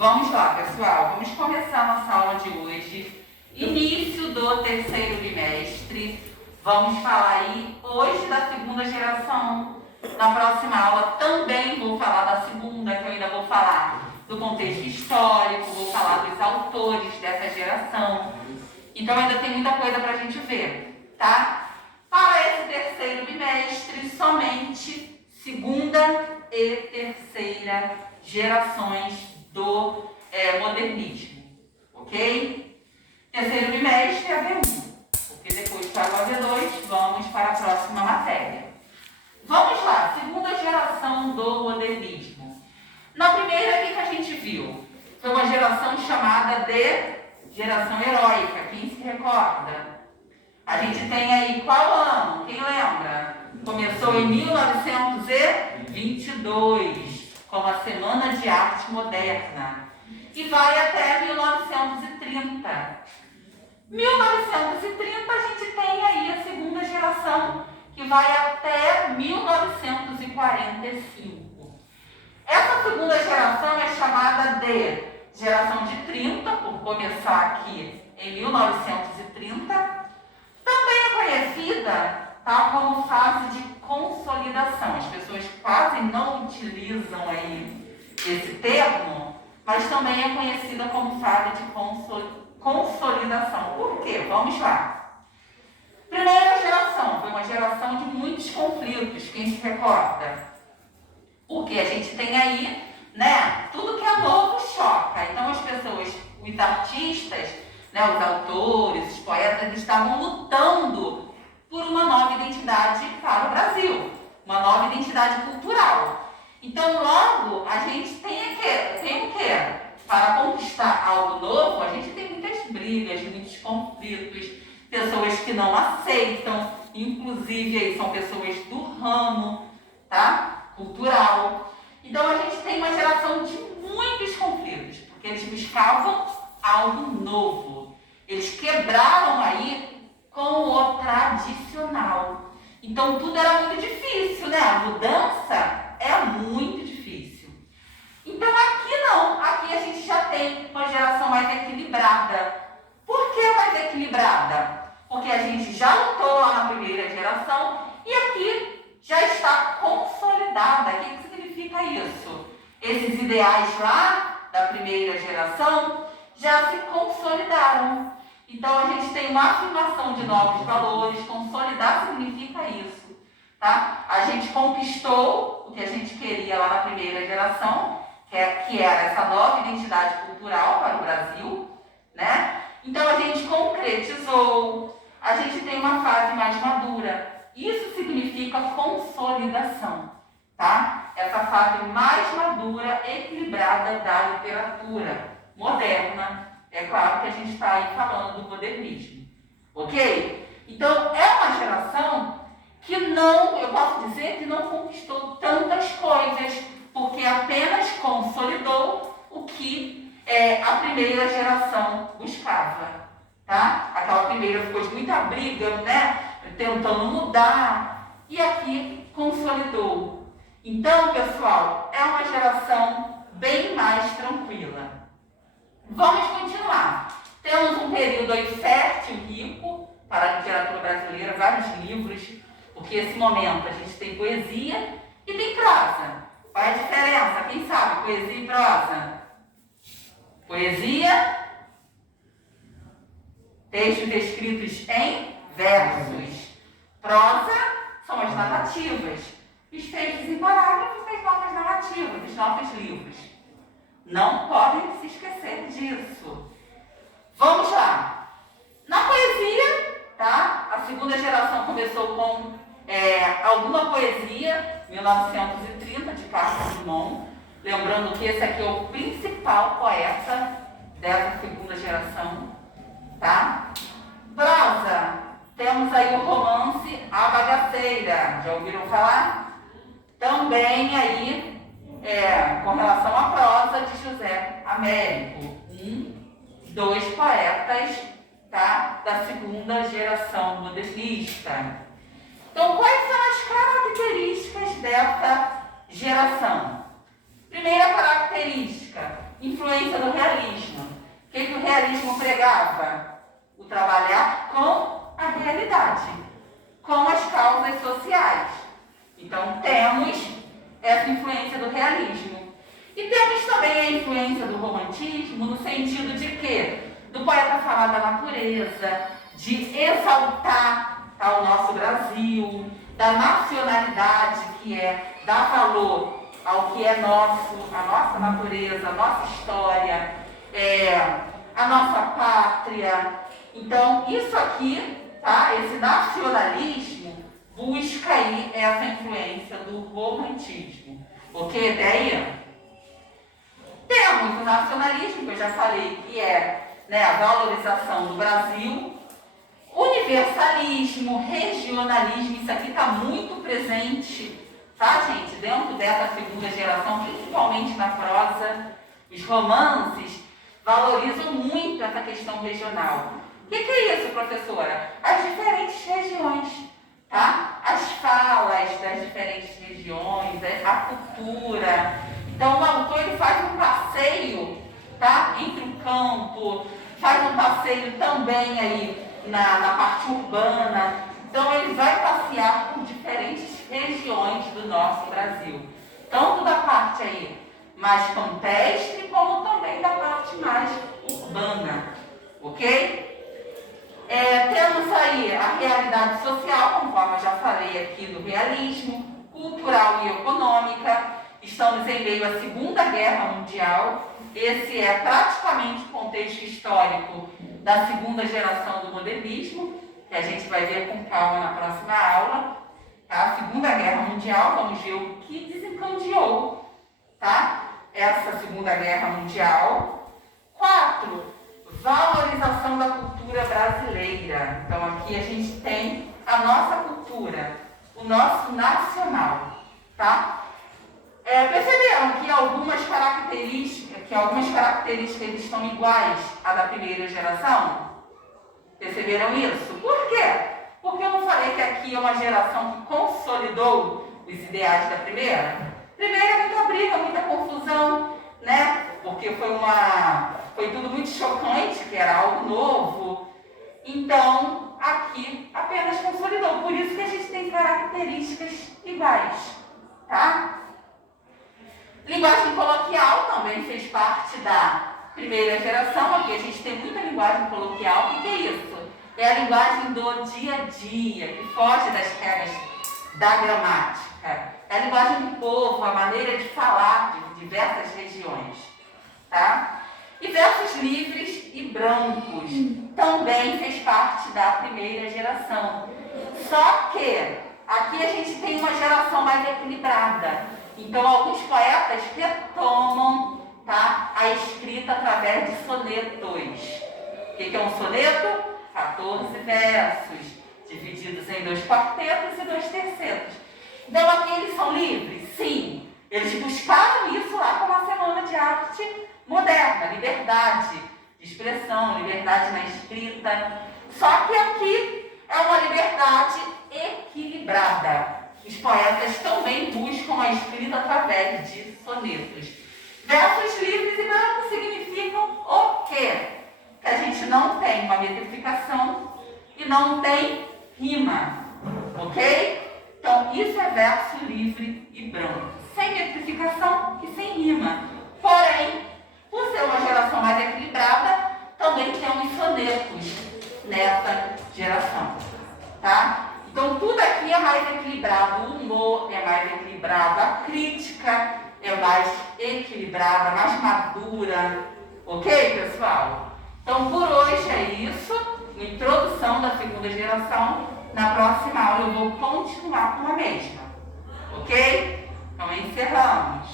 Vamos lá, pessoal, vamos começar nossa aula de hoje. Início do terceiro bimestre. Vamos falar aí hoje da segunda geração. Na próxima aula também vou falar da segunda, que eu ainda vou falar do contexto histórico, vou falar dos autores dessa geração. Então ainda tem muita coisa para a gente ver, tá? Para esse terceiro bimestre, somente segunda e terceira gerações do modernismo, ok? Terceiro bimestre é V1, porque depois para o AV2 vamos para a próxima matéria. Vamos lá, segunda geração do modernismo. Na primeira, o que a gente viu? Foi uma geração chamada de geração heróica, quem se recorda? A gente tem aí qual ano? Quem lembra? Começou em 1922, com a Semana de Arte Moderna, e vai até 1930. 1930 a gente tem aí a segunda geração, que vai até 1945. Essa segunda geração é chamada de geração de 30, por começar aqui em 1930. Também é conhecida como fase de consolidação. As pessoas quase não utilizam aí esse termo, mas também é conhecida como fase de consolidação. Por quê? Vamos lá. Primeira geração foi uma geração de muitos conflitos, quem se recorda? Porque a gente tem aí, tudo que é novo choca. Então as pessoas, os artistas, os autores, os poetas estavam lutando por uma nova identidade para o Brasil, uma nova identidade cultural. Então, logo, a gente tem o quê? Para conquistar algo novo, a gente tem muitas brigas, muitos conflitos, pessoas que não aceitam, inclusive aí são pessoas do ramo, cultural. Então, a gente tem uma geração de muitos conflitos, porque eles buscavam algo novo. Eles quebraram aí com o tradicional. Então, tudo era muito difícil, A mudança é muito difícil. Então, aqui não. Aqui a gente já tem uma geração mais equilibrada. Por que mais equilibrada? Porque a gente já lutou lá na primeira geração e aqui já está consolidada. O que significa isso? Esses ideais lá da primeira geração já se consolidaram. Então, a gente tem uma afirmação de novos valores. Consolidar significa isso, A gente conquistou o que a gente queria lá na primeira geração, que era essa nova identidade cultural para o Brasil, Então, a gente concretizou, a gente tem uma fase mais madura. Isso significa consolidação, Essa fase mais madura, equilibrada da literatura moderna. É claro que a gente está aí falando do modernismo, ok? Então, é uma geração que eu posso dizer que não conquistou tantas coisas, porque apenas consolidou o que a primeira geração buscava, Aquela primeira ficou de muita briga, Tentando mudar, e aqui consolidou. Então, pessoal, é uma geração bem mais tranquila. Vamos continuar. Temos um período aí fértil, rico, para a literatura brasileira, vários livros, porque nesse momento a gente tem poesia e tem prosa. Qual é a diferença? Quem sabe? Poesia e prosa. Poesia, textos escritos em versos. Prosa são as narrativas. Os textos em parágrafos são as nossas narrativas, os nossos livros. Não podem se esquecer disso. Vamos lá. Na poesia, a segunda geração começou com alguma poesia, 1930, de Carlos Drummond. Lembrando que esse aqui é o principal poeta dessa segunda geração, Prosa, temos aí o romance A Bagaceira. Já ouviram falar? Também aí, com relação à prosa de José Américo, dos poetas, da segunda geração modernista. Então, quais são as características dessa geração? Primeira característica, Influência do realismo. O que o realismo pregava? O trabalhar com a realidade, com as causas sociais. Então, temos essa influência do realismo. E temos também a influência do romantismo, no sentido de quê? Do poeta falar da natureza, de exaltar o nosso Brasil, da nacionalidade, que é dar valor ao que é nosso, a nossa natureza, a nossa história, a nossa pátria. Então, isso aqui, tá? Esse nacionalismo busca aí essa influência do romantismo. Ok? Até aí? Temos o nacionalismo, que eu já falei, que é, né, a valorização do Brasil. Universalismo, regionalismo, isso aqui está muito presente, tá, gente? Dentro dessa segunda geração, principalmente na prosa, os romances valorizam muito essa questão regional. O que é isso, professora? As diferentes regiões, tá? As falas das diferentes regiões, a cultura. Então, o autor ele faz um passeio, tá? Entre o campo, faz um passeio também aí na parte urbana. Então, ele vai passear por diferentes regiões do nosso Brasil. Tanto da parte aí mais campestre, como também da parte mais urbana. Ok? Temos aí a realidade social, conforme eu já falei aqui do realismo, cultural e econômica. Estamos em meio à Segunda Guerra Mundial. Esse é praticamente o contexto histórico da segunda geração do modernismo, que a gente vai ver com calma na próxima aula. Tá? A Segunda Guerra Mundial, vamos ver o que desencadeou, tá? Essa Segunda Guerra Mundial. 4. Valorização da cultura brasileira. Então, aqui a gente tem a nossa cultura, o nosso nacional, tá? Perceberam que algumas características estão iguais à da primeira geração? Perceberam isso? Por quê? Porque eu não falei que aqui é uma geração que consolidou os ideais da primeira? Primeira é muita briga, muita confusão, né? Porque foi tudo muito chocante, que era algo novo. Então, aqui apenas consolidou. Por isso que a gente tem características iguais, tá? Linguagem coloquial também fez parte da primeira geração. Aqui a gente tem muita linguagem coloquial. O que é isso? É a linguagem do dia a dia, que foge das regras da gramática. É a linguagem do povo, a maneira de falar de diversas regiões. Tá? E versos livres e brancos também fez parte da primeira geração. Só que aqui a gente tem uma geração mais equilibrada. Então, alguns poetas retomam, tá, a escrita através de sonetos. O que é um soneto? 14 versos, divididos em 2 quartetos e 2 tercetos. Então, aqui eles são livres? Sim. Eles buscaram isso lá com a Semana de Arte Moderna, liberdade de expressão, liberdade na escrita. Só que aqui é uma liberdade equilibrada. Os poetas também buscam a escrita através de sonetos. Versos livres e brancos significam o quê? Que a gente não tem uma metrificação e não tem rima, ok? Então, isso é verso livre e branco, sem metrificação e sem rima. Porém, por ser uma geração mais equilibrada, também temos sonetos nessa geração, tá? Então, tudo aqui é mais equilibrado, o humor é mais equilibrado, a crítica é mais equilibrada, mais madura. Ok, pessoal? Então, por hoje é isso. Introdução da segunda geração. Na próxima aula eu vou continuar com a mesma. Ok? Então, encerramos.